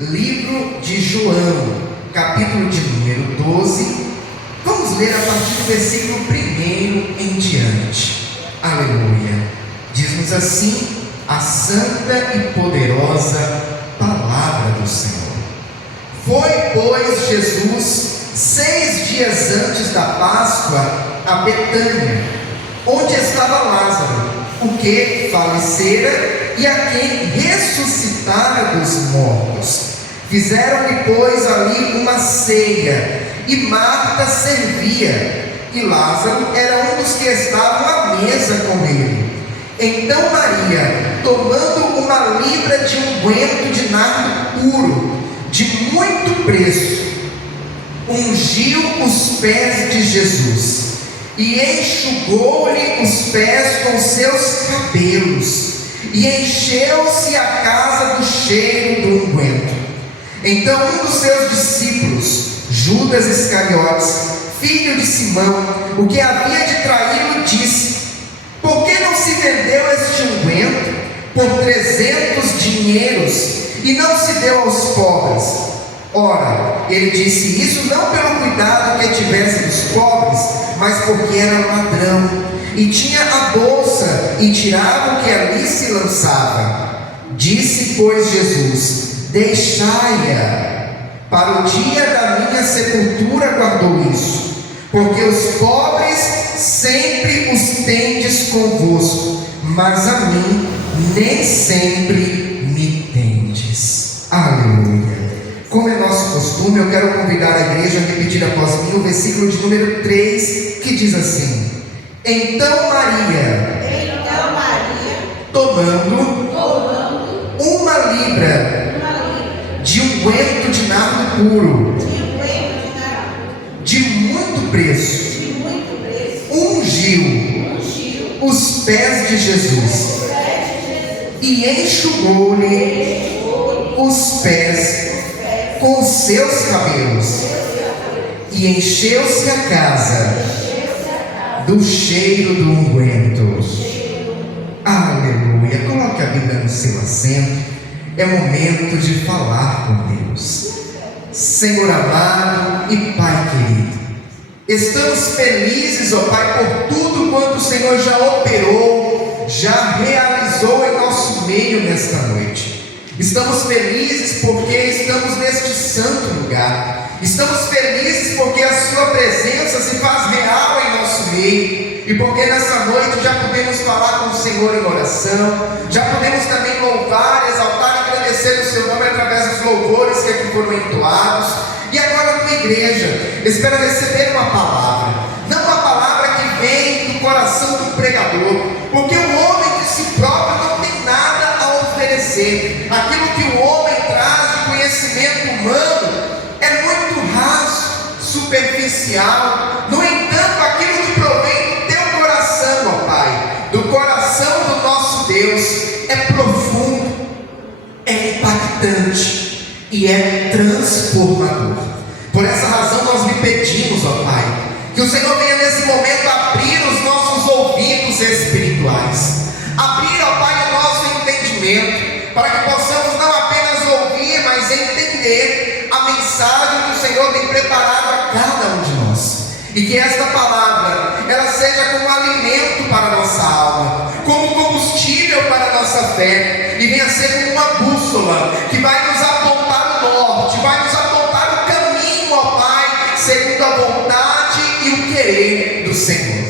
Livro de João, capítulo de número 12. Vamos ler a partir do versículo 1 em diante. Aleluia. Diz-nos assim a santa e poderosa palavra do Senhor. Foi, pois, Jesus 6 dias antes da Páscoa a Betânia, onde estava Lázaro, o que falecera e a quem ressuscitara dos mortos. Fizeram-lhe, pois, ali uma ceia, e Marta servia, e Lázaro era um dos que estavam à mesa com ele. Então Maria, tomando uma libra de unguento de nardo puro, de muito preço, ungiu os pés de Jesus, e enxugou-lhe os pés com seus cabelos, e encheu-se a casa do cheiro do unguento. Então um dos seus discípulos, Judas Iscariotes, filho de Simão, o que havia de traí-lo, disse: por que não se vendeu este unguento por 300 dinheiros e não se deu aos pobres? Ora, ele disse isso não pelo cuidado que tivesse dos pobres, mas porque era ladrão, e tinha a bolsa, e tirava o que ali se lançava. Disse, pois, Jesus: deixai-a, para o dia da minha sepultura guardou isso, porque os pobres sempre os tendes convosco, mas a mim nem sempre me tendes. Aleluia. Como é nosso costume, eu quero convidar a igreja a repetir após mim o versículo de número 3, que diz assim: Então Maria, tomando uma libra de unguento de nardo puro, de muito preço, ungiu os pés de Jesus, e enxugou-lhe os pés com seus cabelos, e encheu-se a casa do cheiro do unguento. Aleluia. Coloque a Bíblia no seu assento. É momento de falar com Deus. Senhor amado e Pai querido, estamos felizes, ó Pai, por tudo quanto o Senhor já operou, já realizou em nosso meio nesta noite. Estamos felizes porque estamos neste santo lugar. Estamos felizes porque a Sua presença se faz real em nosso meio, e porque nessa noite já podemos falar com o Senhor em oração, já podemos também louvar, exaltar e agradecer o Seu nome através dos louvores que aqui foram entoados. E agora a Tua igreja espera receber uma palavra, não uma palavra que vem do coração do pregador, porque o homem de si próprio não tem nada a oferecer. Aquilo que o homem traz de conhecimento humano é muito raso, superficial. No entanto, aquilo que provém do Teu coração, ó Pai, do coração do nosso Deus, é profundo, é impactante e é transformador. Por essa razão nós lhe pedimos, ó Pai, que o Senhor venha nesse momento abrir os nossos ouvidos espirituais, abrir, ó Pai, o nosso entendimento, para que possamos não apenas ouvir, mas entender a mensagem que o Senhor tem preparado a cada um de nós, e que esta palavra, ela seja como alimento para a nossa alma, como combustível para a nossa fé, e venha ser como uma bússola, que vai nos apontar o norte, vai nos apontar o caminho, ó Pai, segundo a vontade e o querer do Senhor.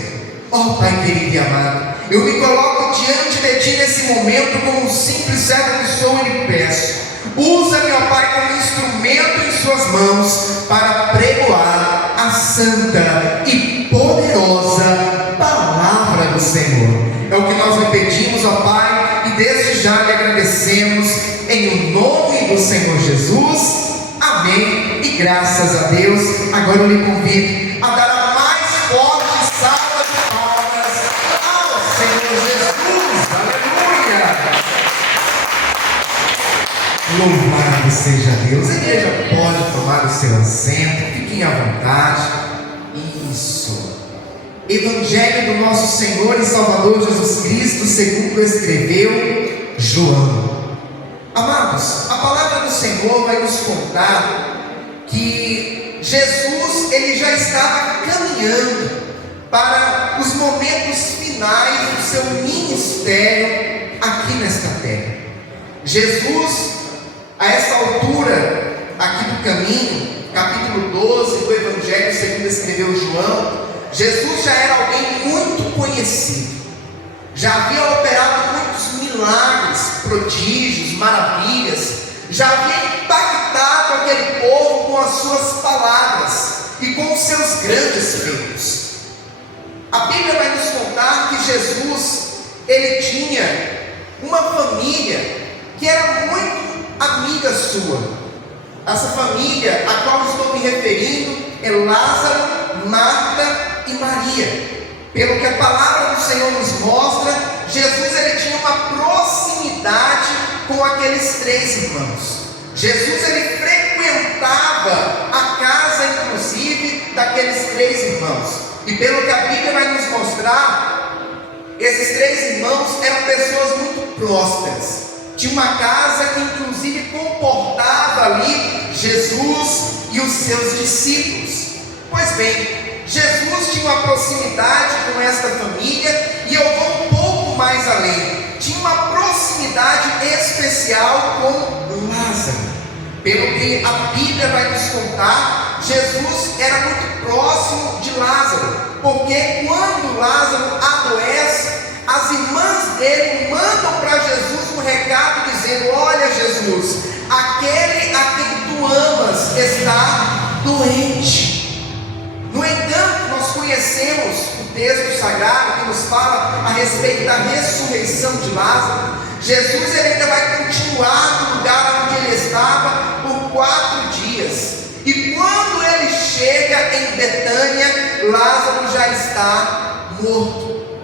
Ó Pai querido e amado, eu me coloco diante de Ti nesse momento como um simples servo que sou, e lhe peço: usa-me, ó Pai, como instrumento em Suas mãos para pregoar a santa e poderosa palavra do Senhor. É o que nós lhe pedimos, ó Pai, e desde já lhe agradecemos em nome do Senhor Jesus. Amém e graças a Deus. Agora eu lhe convido a dar a mais forte salva de palmas ao Senhor Jesus. Aleluia. Louvado seja Deus. A igreja pode tomar o seu assento, fiquem à vontade. Isso. Evangelho do nosso Senhor e Salvador Jesus Cristo, segundo escreveu João. Amados, a palavra do Senhor vai nos contar que Jesus ele já estava caminhando para os momentos finais do seu ministério aqui nesta terra. Jesus, a essa altura aqui do caminho, capítulo 12 do Evangelho segundo escreveu João, Jesus já era alguém muito conhecido, já havia operado muitos milagres, prodígios, maravilhas, já havia impactado aquele povo com as suas palavras e com os seus grandes feitos. A Bíblia vai nos contar que Jesus, ele tinha uma família que era muito amiga sua. Essa família a qual estou me referindo é Lázaro, Marta e Maria. Pelo que a palavra do Senhor nos mostra, Jesus ele tinha uma proximidade com aqueles três irmãos. Jesus ele frequentava a casa, inclusive, daqueles três irmãos. E pelo que a Bíblia vai nos mostrar, esses três irmãos eram pessoas muito prósperas. Tinha uma casa que inclusive comportava ali Jesus e os seus discípulos. Pois bem, Jesus tinha uma proximidade com esta família, e eu vou um pouco mais além. Tinha uma proximidade especial com Lázaro. Pelo que a Bíblia vai nos contar, Jesus era muito próximo de Lázaro, porque quando Lázaro adoece, as irmãs dele mandam para Jesus um recado dizendo: olha Jesus, aquele a quem tu amas está doente. No entanto, nós conhecemos o texto sagrado que nos fala a respeito da ressurreição de Lázaro. Jesus ele ainda vai continuar no lugar onde ele estava por 4 dias. E quando ele chega em Betânia, Lázaro já está morto.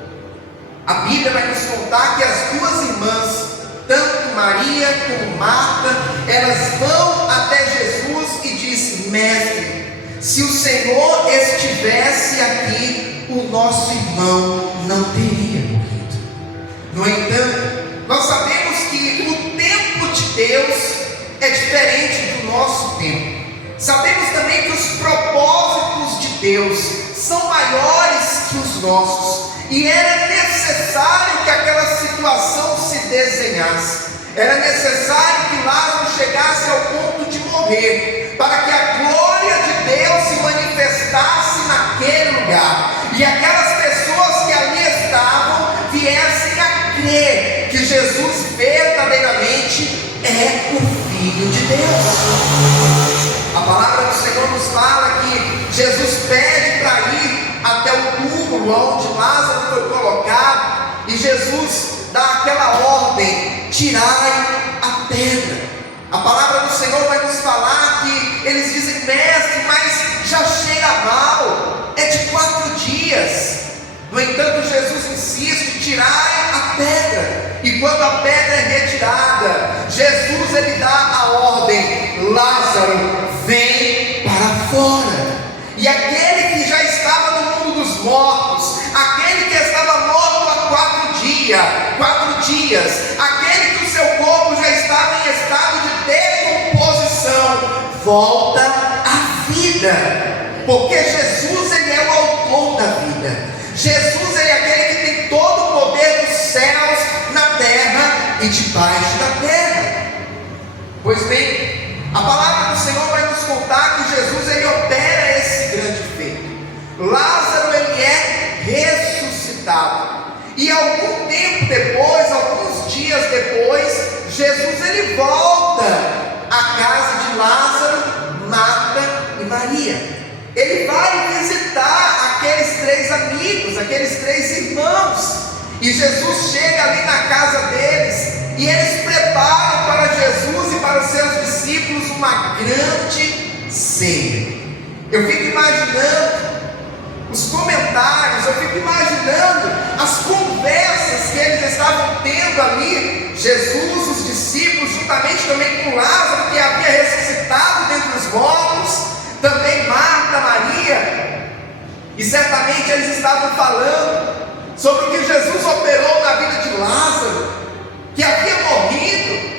A Bíblia vai nos contar que as duas irmãs, tanto Maria como Marta, elas vão até Jesus e dizem: mestre, se o Senhor estivesse aqui, o nosso irmão não teria morrido. No entanto, nós sabemos que o tempo de Deus é diferente do nosso tempo. Sabemos também que os propósitos de Deus são maiores que os nossos, e era necessário que aquela situação se desenhasse. Era necessário que Lázaro chegasse ao ponto de morrer, para que a glória de Deus se manifestasse naquele lugar, e aquelas pessoas que ali estavam viessem a crer que Jesus verdadeiramente é o Filho de Deus. A palavra do Senhor nos fala que Jesus pede para ir até o túmulo onde Lázaro foi colocado, e Jesus dá aquela ordem: tirai a pedra. A palavra do Senhor vai nos falar que eles dizem: mestre, mas já cheira mal, é de 4 dias. No entanto, Jesus insiste: tirai a pedra. E quando a pedra é retirada, Jesus ele dá a ordem: Lázaro, vem para fora. E aquele que já estava no mundo dos mortos, aquele que estava morto há 4 dias, aquele que o seu corpo já estava em estado de decomposição, volta à vida, porque Jesus ele é o autor da vida. Jesus ele é aquele que tem todo o poder dos céus, na terra e debaixo da terra. Pois bem, a palavra do Senhor vai nos contar que Jesus ele opera esse grande feito. Lázaro ele é ressuscitado, e algum tempo depois, alguns dias depois, Jesus ele volta à casa de Lázaro, Marta e Maria. Ele vai visitar aqueles 3 amigos, aqueles 3 irmãos, e Jesus chega ali na casa deles, e eles preparam para Jesus e para os seus discípulos uma grande ceia. Eu fico imaginando os comentários, eu fico imaginando as conversas que eles estavam tendo ali, Jesus, os discípulos, juntamente também com Lázaro, que havia ressuscitado dentre os mortos, também Marta, Maria, e certamente eles estavam falando sobre o que Jesus operou na vida de Lázaro, que havia morrido,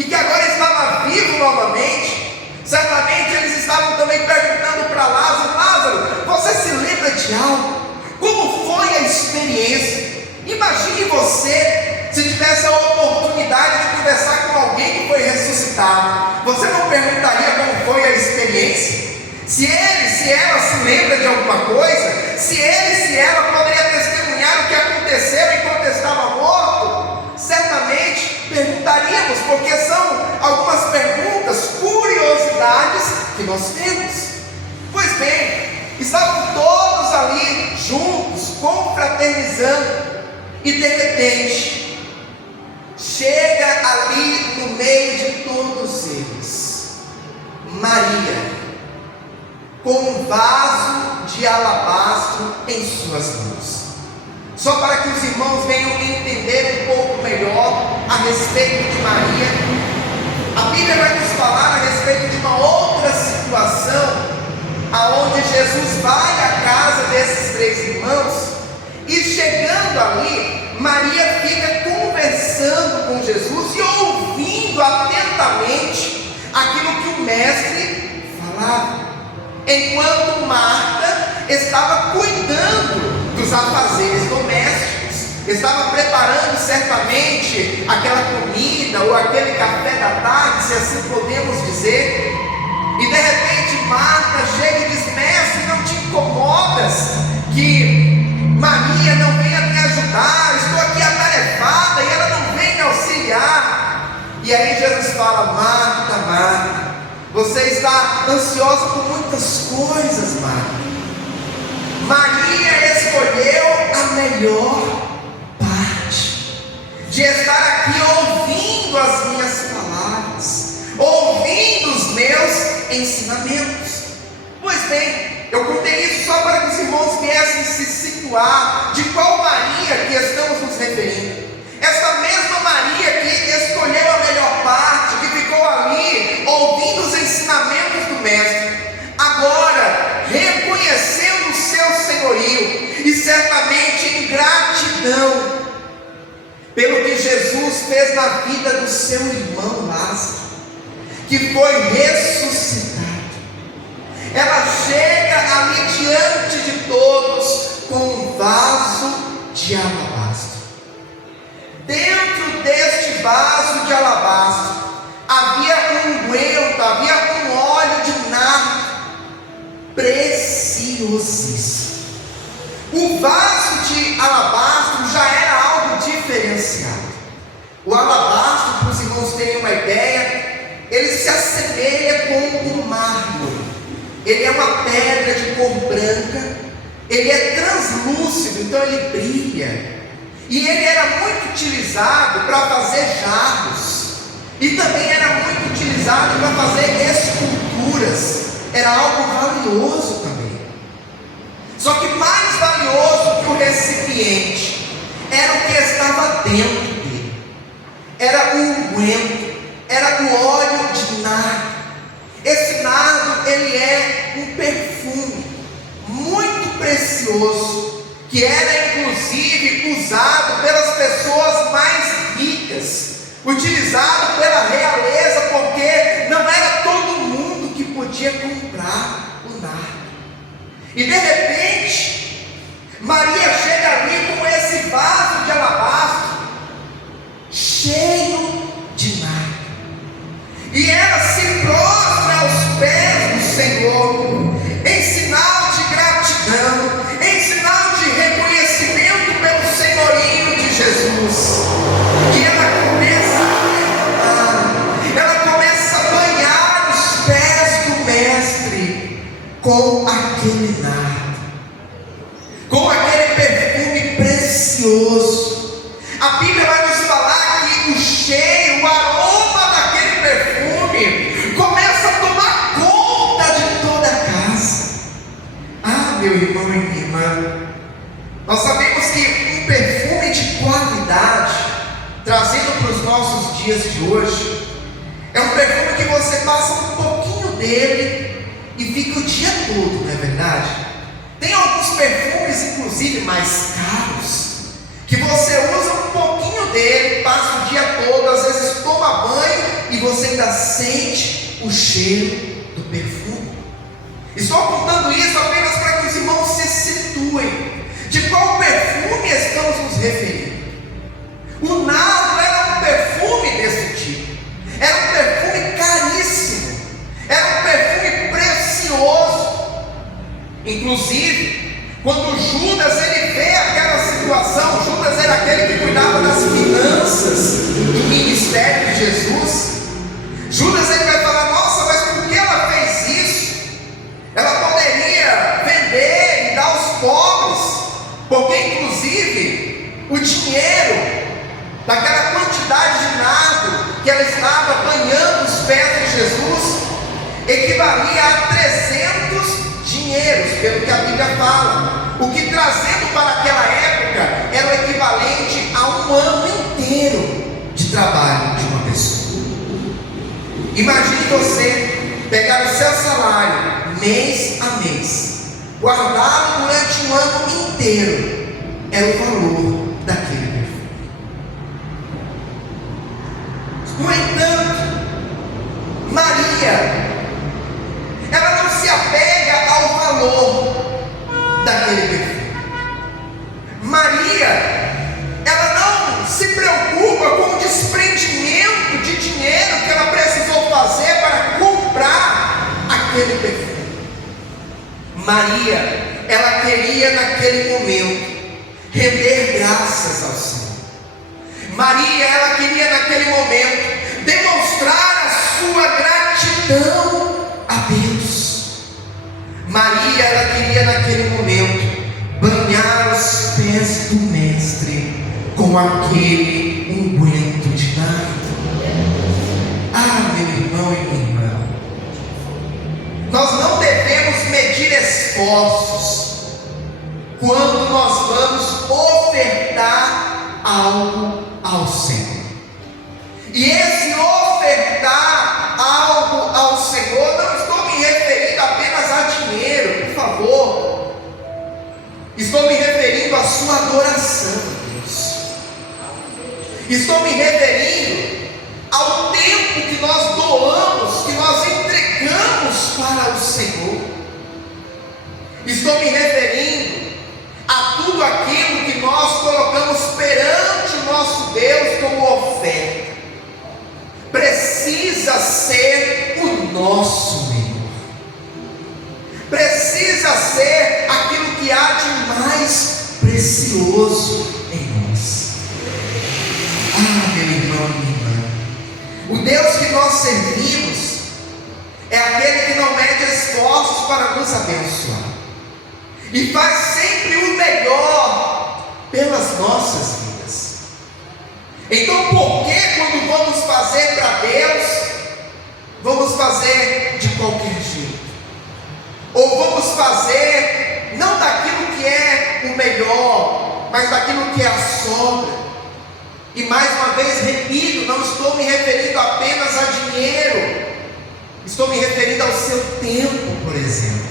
e que agora estava vivo novamente. Certamente eles estavam também perguntando para Lázaro: Lázaro, você se lembra de algo? Como foi a experiência? Imagine você, se tivesse a oportunidade de conversar com alguém que foi ressuscitado, você não perguntaria como foi a experiência? Se ela se lembra de alguma coisa, se ela poderia testemunhar o que aconteceu enquanto estava morto, certamente perguntaríamos, porque são algumas perguntas, curiosidades que nós temos. Pois bem, estavam todos ali juntos, confraternizando, e de repente chega ali no meio de todos eles Maria, com um vaso de alabastro em suas mãos. Só para que os irmãos venham entender um pouco melhor a respeito de Maria, a Bíblia vai nos falar a respeito de uma outra situação, aonde Jesus vai à casa desses três irmãos, e chegando ali, Maria fica conversando com Jesus e ouvindo atentamente aquilo que o mestre falava, enquanto Marta estava cuidando dos afazeres domésticos, estava preparando certamente aquela comida ou aquele café da tarde, se assim podemos dizer. E de repente Marta chega e diz: mestre, não te incomodas que Maria não venha me ajudar? Estou aqui atarefada e ela não vem me auxiliar. E aí Jesus fala: Marta, Marta, você está ansiosa por muitas coisas, Marta. Maria escolheu a melhor parte, de estar aqui ouvindo as minhas palavras, ouvindo os meus ensinamentos. Pois bem, eu contei isso só para que os irmãos viessem se situar de qual Maria que estamos nos referindo. Esta mesma Maria que escolheu a melhor parte, que ficou ali ouvindo os ensinamentos do mestre, agora reconhecendo o seu senhorio e certamente em gratidão pelo que Jesus fez na vida do seu irmão Lázaro, que foi ressuscitado. Ela chega ali diante de todos com um vaso de alabastro. Dentro deste vaso de alabastro havia um unguento, havia um óleo de nardo preciosíssimo. O vaso de alabastro já era algo diferenciado. O alabastro, para os irmãos terem uma ideia, ele se assemelha com o mármore. Ele é uma pedra de cor branca, ele é translúcido, então ele brilha. E ele era muito utilizado para fazer jarros, e também era muito utilizado para fazer esculturas. Era algo valioso também. Só que mais valioso que o recipiente era o que estava dentro dele. Era o unguento, era o óleo de nardo. Esse nardo, ele é um perfume muito precioso, que era inclusive usado pelas pessoas mais ricas, utilizado pela realeza, porque não era todo mundo que podia comprar o nardo. E de repente, Maria chega ali com esse vaso de alabastro, cheio de nardo, e ela se prostra aos pés do Senhor, em sinal de gratidão, em sinal de reconhecimento pelo senhorio de Jesus. E ela começa a levantar, ela começa a banhar os pés do mestre com aquele nardo, com aquele perfume precioso. A Bíblia vai nos falar que o cheiro, o aroma daquele perfume começa a tomar conta de toda a casa. Ah, meu irmão e minha irmã, nós sabemos que um perfume de qualidade, trazendo para os nossos dias de hoje, é um perfume que você passa um pouquinho dele e fica o dia todo, não é verdade? Tem alguns perfumes, inclusive mais caros, que você usa um pouquinho dele, passa o dia todo, às vezes toma banho e você ainda sente o cheiro do perfume. Estou contando isso apenas para que os irmãos se situem de qual perfume estamos nos referindo. O nardo era um perfume desse tipo, era um perfume caríssimo, era um perfume precioso. Inclusive, quando Judas ele vê aquela situação, Judas era aquele que cuidava das finanças do ministério de Jesus. Judas ele vai falar: nossa, mas por que ela fez isso? Ela poderia vender e dar aos pobres, porque inclusive o dinheiro daquela quantidade de nardo que ela estava banhando os pés de Jesus equivalia a 300 dinheiros, pelo que a Bíblia fala, o que trazendo para aquela época era o equivalente a um ano inteiro de trabalho de uma pessoa. Imagine você pegar o seu salário mês a mês, guardá-lo durante um ano inteiro, era o valor daquele perfume. No entanto, Maria, ela não se apega ao valor daquele perfume. Maria, ela não se preocupa com o desprendimento de dinheiro que ela precisou fazer para comprar aquele perfume. Maria, ela queria naquele momento render graças ao Senhor. Maria, ela queria naquele momento demonstrar a sua gratidão a Deus. Maria, ela queria naquele momento banhar os pés do Mestre com aquele unguento de nardo. Ah, meu irmão e minha irmã, nós não devemos medir esforços quando nós vamos ofertar algo ao Senhor. E esse ofertar algo ao Senhor, não estou me referindo apenas a dinheiro, por favor. Estou me referindo à sua adoração a Deus. Estou me referindo ao tempo que nós doamos, que nós entregamos para o Senhor. Estou me referindo a tudo aquilo que nós colocamos perante o nosso Deus como oferta. Precisa ser o nosso melhor, precisa ser aquilo que há de mais precioso em nós. Ah, meu irmão e minha irmã, o Deus que nós servimos é aquele que não mede esforços para nos abençoar e faz sempre o melhor pelas nossas vidas. Então, por que quando vamos fazer para Deus, vamos fazer de qualquer jeito? Ou vamos fazer não daquilo que é o melhor, mas daquilo que é a sobra? E mais uma vez repito, não estou me referindo apenas a dinheiro, estou me referindo ao seu tempo, por exemplo.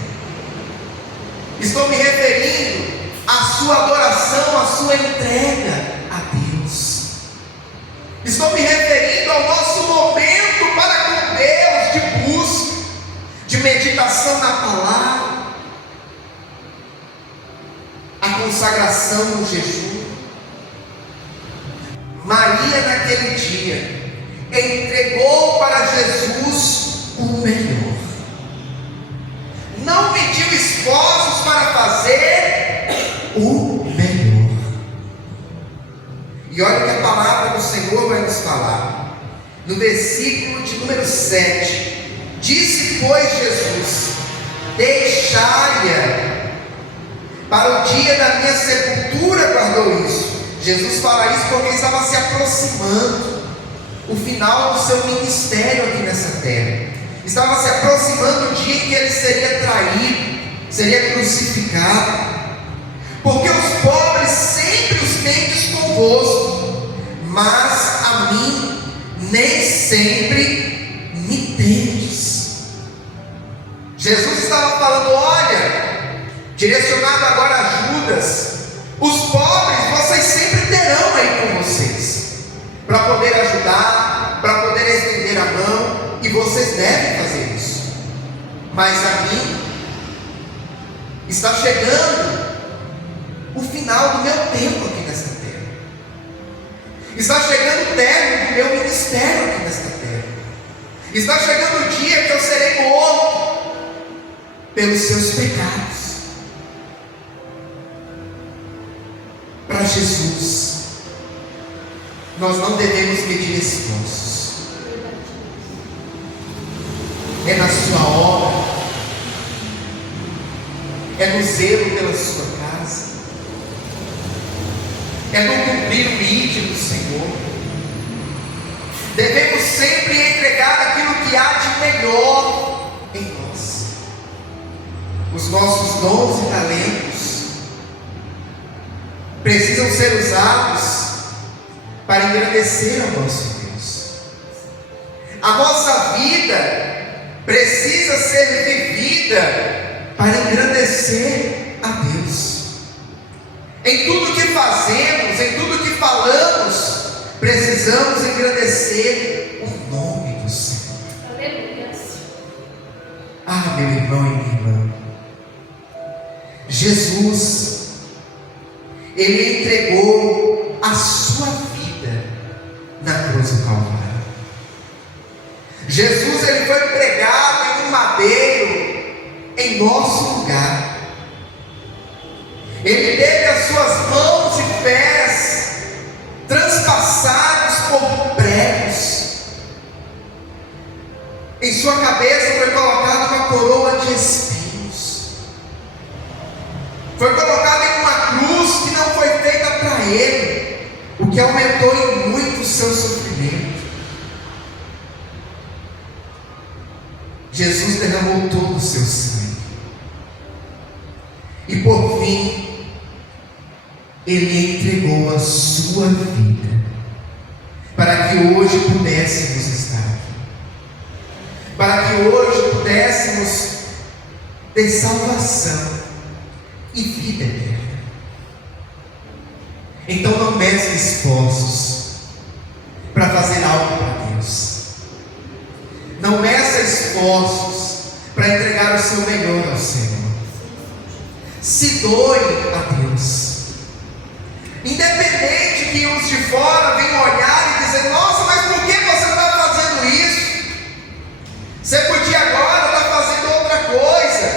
Estou me referindo à sua adoração, à sua entrega a Deus. Estou me referindo ao nosso momento para com Deus de busca, de meditação na palavra, a consagração no jejum. Maria naquele dia entregou para Jesus o melhor, não mediu esforços para fazer o melhor. E olha o que a palavra do Senhor vai nos falar no versículo de número 7. Disse, pois, Jesus: deixai-a, para o dia da minha sepultura guardou isso. Jesus fala isso porque estava se aproximando o final do seu ministério aqui nessa terra. Estava se aproximando o dia em que ele seria traído, seria crucificado. Porque os pobres sempre os tendes convosco, mas a mim nem sempre me tendes. Jesus estava falando: olha, direcionado agora a Judas, os pobres vocês sempre terão aí com vocês, para poder ajudar, para poder estender a mas a mim está chegando o final do meu tempo aqui nesta terra. Está chegando o término do meu ministério aqui nesta terra. Está chegando o dia que eu serei morto pelos seus pecados. Para Jesus, nós não devemos medir esforços. É na sua obra, é no zelo pela sua casa, é no cumprir o ide do Senhor. Devemos sempre entregar aquilo que há de melhor em nós. Os nossos dons e talentos precisam ser usados para engrandecer ao nosso Deus. A nossa vida precisa ser vivida para engrandecer a Deus. Em tudo que fazemos, em tudo que falamos, precisamos engrandecer o nome do Senhor. Aleluia. Ah, meu irmão e minha irmã, Jesus, Ele entregou a sua vida na cruz do Calvário. Jesus, Ele foi pregado em um madeiro em nosso lugar. Ele teve as suas mãos e pés transpassados por pregos. Em sua cabeça foi colocada uma coroa de espinhos. Foi colocada em uma cruz que não foi feita para Ele, o que aumentou em muito o seu sofrimento. Jesus derramou todo o seu sangue. E por fim, Ele entregou a sua vida, para que hoje pudéssemos estar aqui, para que hoje pudéssemos ter salvação e vida eterna. Então não meça esforços para fazer algo para Deus. Não meça esforços para entregar o seu melhor ao Senhor. Se doe a Deus. Independente que os de fora venham olhar e dizer: nossa, mas por que você está fazendo isso? Você podia agora estar fazendo outra coisa.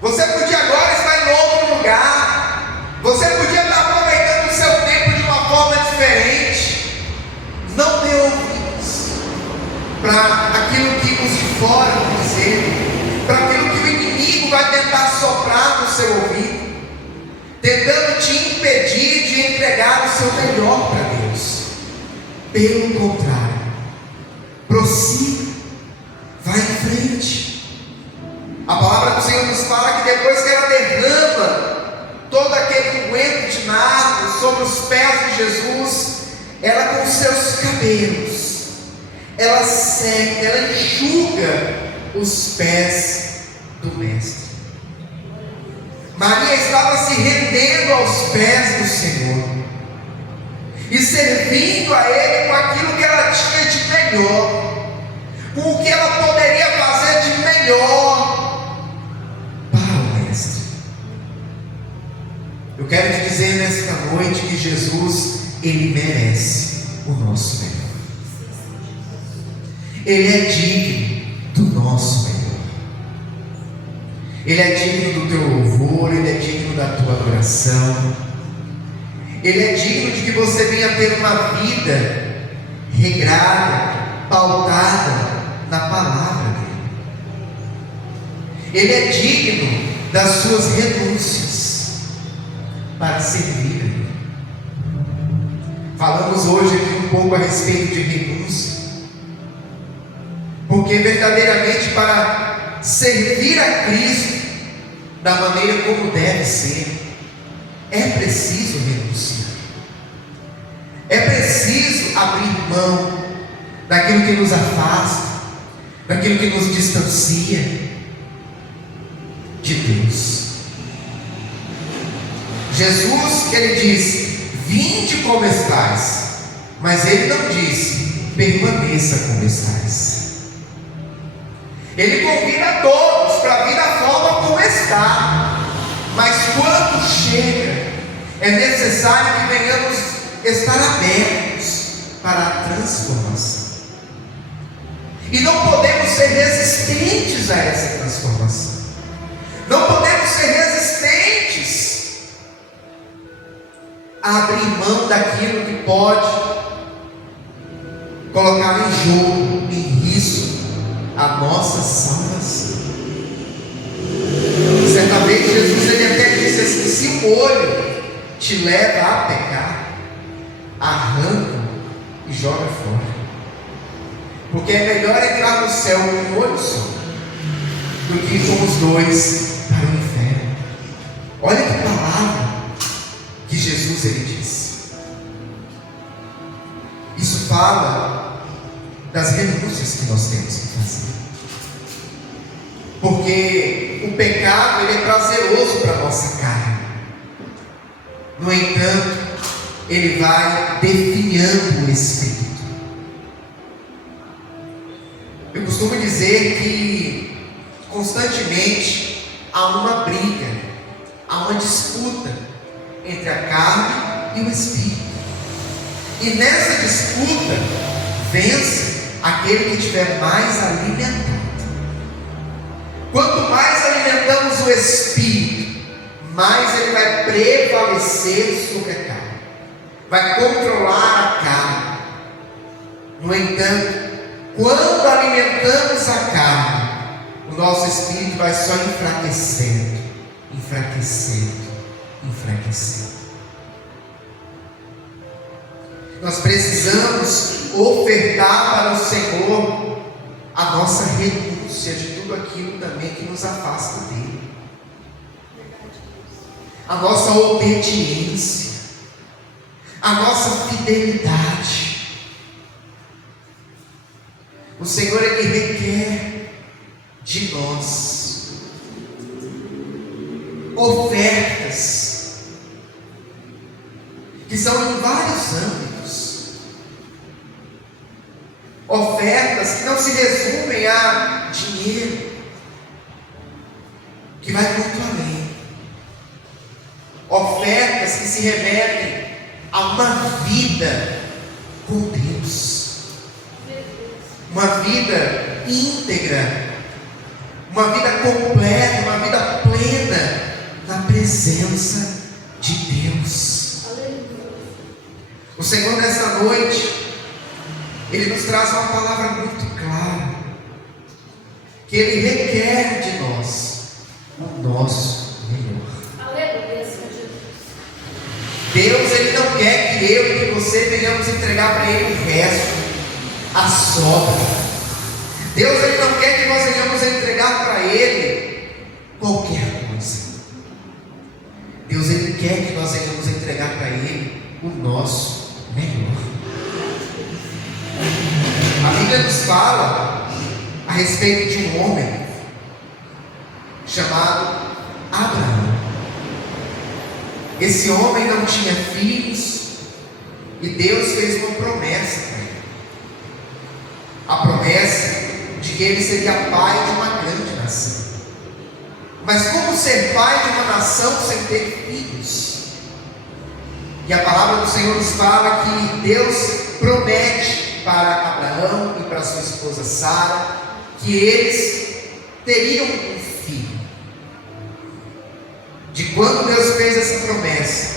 Você podia agora estar em outro lugar. Você podia estar aproveitando o seu tempo de uma forma diferente. Não dê ouvidos para aquilo que os de fora vão dizer, para aquilo que o inimigo vai tentar soprar no seu ouvido, tentando te impedir de entregar o seu melhor para Deus. Pelo contrário, prossiga, vá em frente. A palavra do Senhor nos fala que depois que ela derrama todo aquele unguento de nardo sobre os pés de Jesus, ela com seus cabelos, ela seca, ela enxuga os pés do Mestre. Maria estava se rendendo aos pés do Senhor e servindo a Ele com aquilo que ela tinha de melhor, com o que ela poderia fazer de melhor para o Mestre. Eu quero te dizer nesta noite que Jesus, Ele merece o nosso melhor. Ele é digno do nosso melhor. Ele é digno do teu louvor, Ele é digno da tua adoração. Ele é digno de que você venha ter uma vida regrada, pautada na palavra dele. Ele é digno das suas renúncias para servir a Ele. Falamos hoje aqui um pouco a respeito de renúncia, porque verdadeiramente para servir a Cristo da maneira como deve ser, é preciso renunciar. É preciso abrir mão daquilo que nos afasta, daquilo que nos distancia de Deus. Jesus, Ele disse: vinde como estais, mas Ele não disse: permaneça como estais. Ele convida a todos para vir da forma como está. Mas quando chega, é necessário que venhamos estar abertos para a transformação. E não podemos ser resistentes a essa transformação. Não podemos ser resistentes a abrir mão daquilo que pode colocar em jogo, em risco, a nossa salvação. Certa vez Jesus ele até disse assim: se o olho te leva a pecar, arranca e joga fora. Porque é melhor entrar no céu com um olho só do que ir com os dois para o inferno. Olha que palavra que Jesus ele disse. Isso fala das renúncias que nós temos que fazer. Porque o pecado ele é prazeroso para a nossa carne. No entanto, ele vai definhando o espírito. Eu costumo dizer que constantemente há uma briga, há uma disputa entre a carne e o espírito. E nessa disputa vence aquele que estiver mais alimentado. Quanto mais alimentamos o espírito, mais ele vai prevalecer sobre a carne, vai controlar a carne. No entanto, quando alimentamos a carne, o nosso espírito vai só enfraquecendo, enfraquecendo, enfraquecendo. Nós precisamos ofertar para o Senhor a nossa renúncia de tudo aquilo também que nos afasta dele, a nossa obediência, a nossa fidelidade. O Senhor ele requer de nós ofertas que são em vários âmbitos, ofertas que não se resumem a dinheiro, que vai muito além, ofertas que se remetem a uma vida com Deus, uma vida íntegra, uma vida completa, uma vida plena na presença de Deus. O Senhor nessa noite ele nos traz uma palavra muito clara, que ele requer de nós o nosso melhor. Deus ele não quer que eu e que você venhamos entregar para ele o resto, a sobra. Deus ele não quer que nós venhamos entregar para ele qualquer coisa. Deus ele quer que nós venhamos entregar para ele o nosso melhor. A Bíblia nos fala a respeito de um homem chamado Abraão. Esse homem não tinha filhos e Deus fez uma promessa para ele. A promessa de que ele seria pai de uma grande nação. Mas como ser pai de uma nação sem ter filhos? E a palavra do Senhor nos fala que Deus promete para Abraão e para sua esposa Sara que eles teriam um filho. De quando Deus fez essa promessa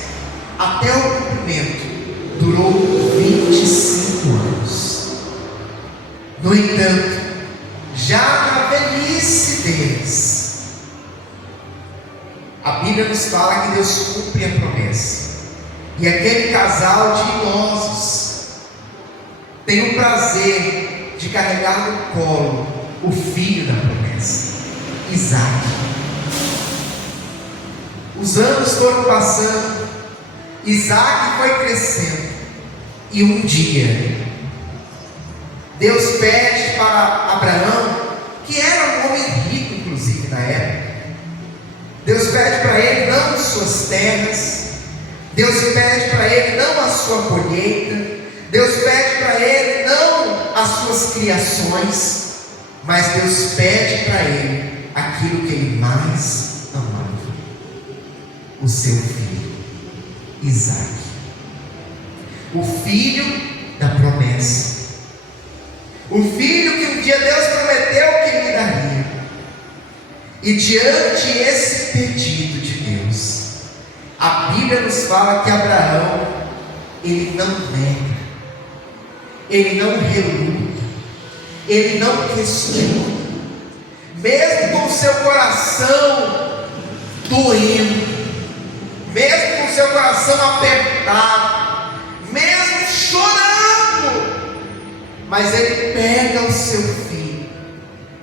até o cumprimento durou 25 anos. No entanto, já na velhice deles, a Bíblia nos fala que Deus cumpre a promessa. E aquele casal de idosos tem o prazer de carregar no colo o filho da promessa, Isaac. Os anos foram passando, Isaac foi crescendo, e um dia Deus pede para Abraão, que era um homem rico inclusive na época, Deus pede para ele não suas terras, Deus pede para ele não a sua colheita, Deus pede para ele não as suas criações, mas Deus pede para ele aquilo que ele mais amava: o seu filho, Isaque, o filho da promessa, o filho que um dia Deus prometeu que lhe daria. E diante esse pedido de Deus, a Bíblia nos fala que Abraão, ele não nega, ele não reluta, ele não questiona, mesmo com o seu coração doendo, mesmo com o seu coração apertado, mesmo chorando, mas ele pega o seu filho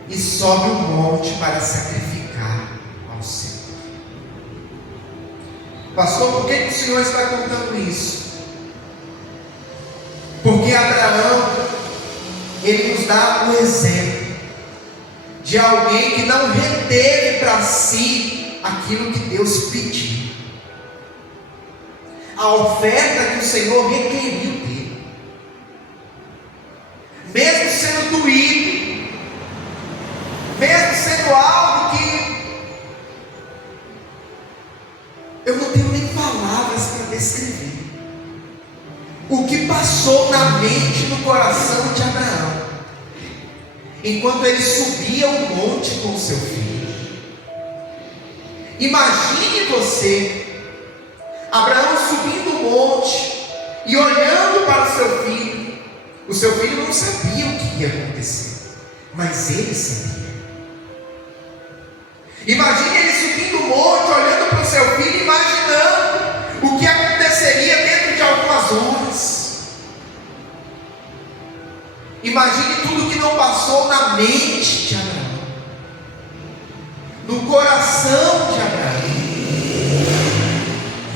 e sobe um monte para sacrificar ao Senhor. Pastor, por que o Senhor está contando isso? Porque Abraão, ele nos dá um exemplo de alguém que não reteve para si aquilo que Deus pediu, a oferta que o Senhor requeriu dele, mesmo sendo doído, mesmo sendo algo que eu não tenho nem palavras para descrever, o que passou na mente e no coração de Abraão, enquanto ele subia o monte com seu filho. Imagine você, Abraão subindo o monte e olhando para o seu filho não sabia o que ia acontecer, mas ele sabia. Imagine ele subindo o monte, olhando para o seu filho, imaginando o que aconteceria dentro de algumas horas. Imagine tudo que não passou na mente de Abraão, no coração de Abraão.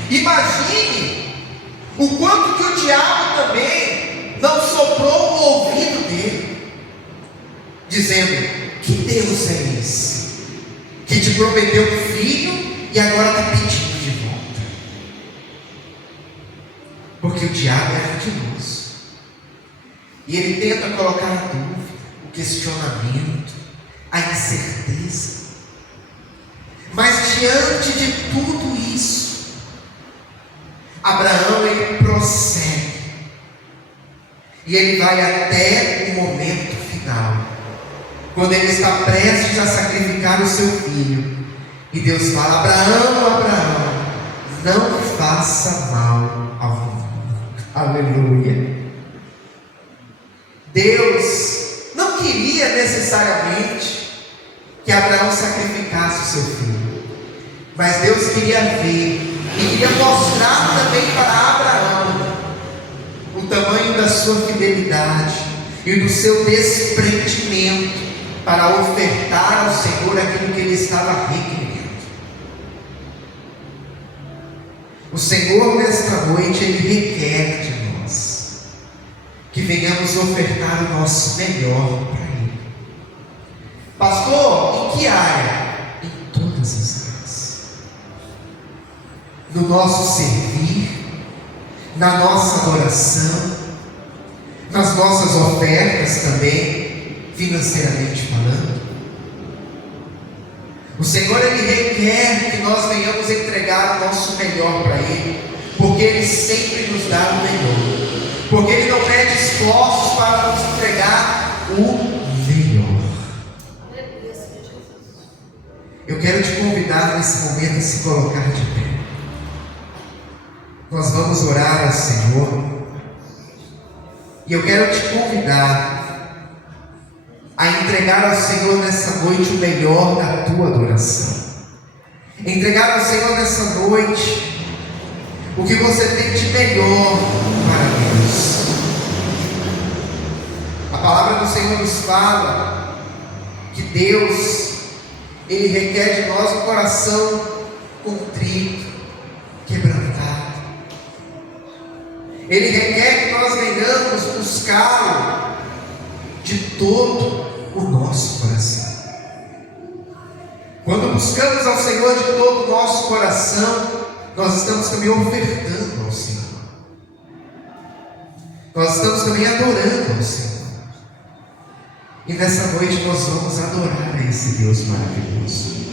Imagine o quanto que o diabo também não soprou no ouvido dele, dizendo: que Deus é esse que te prometeu um filho e agora está pedindo de volta? Porque o diabo é ardiloso e ele tenta colocar a dúvida, o questionamento, a incerteza. Mas diante de tudo isso, Abraão, ele prossegue e ele vai até o momento final, quando ele está prestes a sacrificar o seu filho, e Deus fala: Abraão, Abraão, não faça mal ao mundo. Aleluia. Deus não queria necessariamente que Abraão sacrificasse o seu filho, mas Deus queria ver e queria mostrar também para Abraão o tamanho da sua fidelidade e do seu desprendimento para ofertar ao Senhor aquilo que ele estava requerendo. O Senhor nesta noite, ele requer de nós que venhamos ofertar o nosso melhor para Ele. Pastor, em que área? Em todas as áreas. No nosso servir, na nossa adoração, nas nossas ofertas também, financeiramente falando. O Senhor, ele requer que nós venhamos entregar o nosso melhor para Ele, porque Ele sempre nos dá o melhor, porque Ele não mede esforços para nos entregar o melhor. Eu quero te convidar nesse momento a se colocar de pé. Nós vamos orar ao Senhor, e eu quero te convidar a entregar ao Senhor nessa noite o melhor da tua adoração. Entregar ao Senhor nessa noite o que você tem de melhor para Deus. A palavra do Senhor nos fala que Deus, Ele requer de nós um coração contrito, quebrantado. Ele requer que nós venhamos buscá-lo de todo o nosso coração. Quando buscamos ao Senhor de todo o nosso coração, nós estamos também ofertando ao Senhor, nós estamos também adorando ao Senhor. E nessa noite nós vamos adorar a esse Deus maravilhoso.